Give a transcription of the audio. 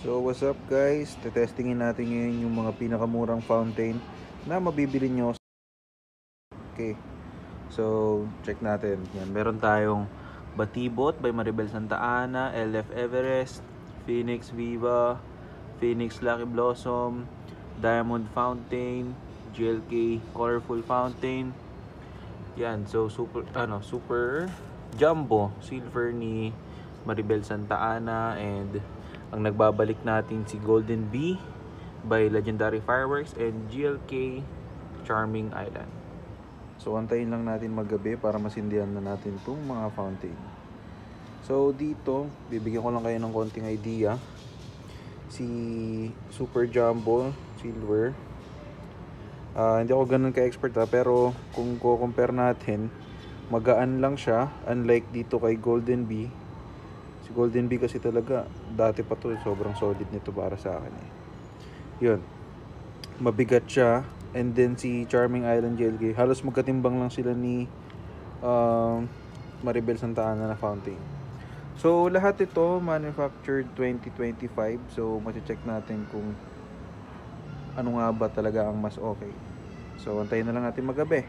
So what's up guys, tetestingin natin ngayon yung mga pinakamurang fountain na mabibili nyo. Okay, so check natin. Yan, meron tayong Batibot by Maribel Santa Ana, LF Everest, Phoenix Viva, Phoenix Lucky Blossom, Diamond Fountain, GLK Colorful Fountain. Yan, so super jumbo silver ni Maribel Santa Ana, and ang nagbabalik natin si Golden Bee by Legendary Fireworks and GLK Charming Island. So antayin lang natin maggabi para masindihan na natin itong mga fountain. So dito, bibigyan ko lang kayo ng konting idea. Si Super Jumbo Silver, hindi ako ganun ka-expert pero kung ko-compare natin, magaan lang siya, unlike dito kay Golden Bee. Si Golden Bee kasi talaga, dati pa to, sobrang solid nito para sa akin Yun, mabigat siya. And then si Charming Island GLK, halos magkatimbang lang sila ni Maribel Santa Ana na fountain. So lahat ito manufactured 2025. So mache-check natin kung ano nga ba talaga ang mas okay. So antayin na lang natin magabi.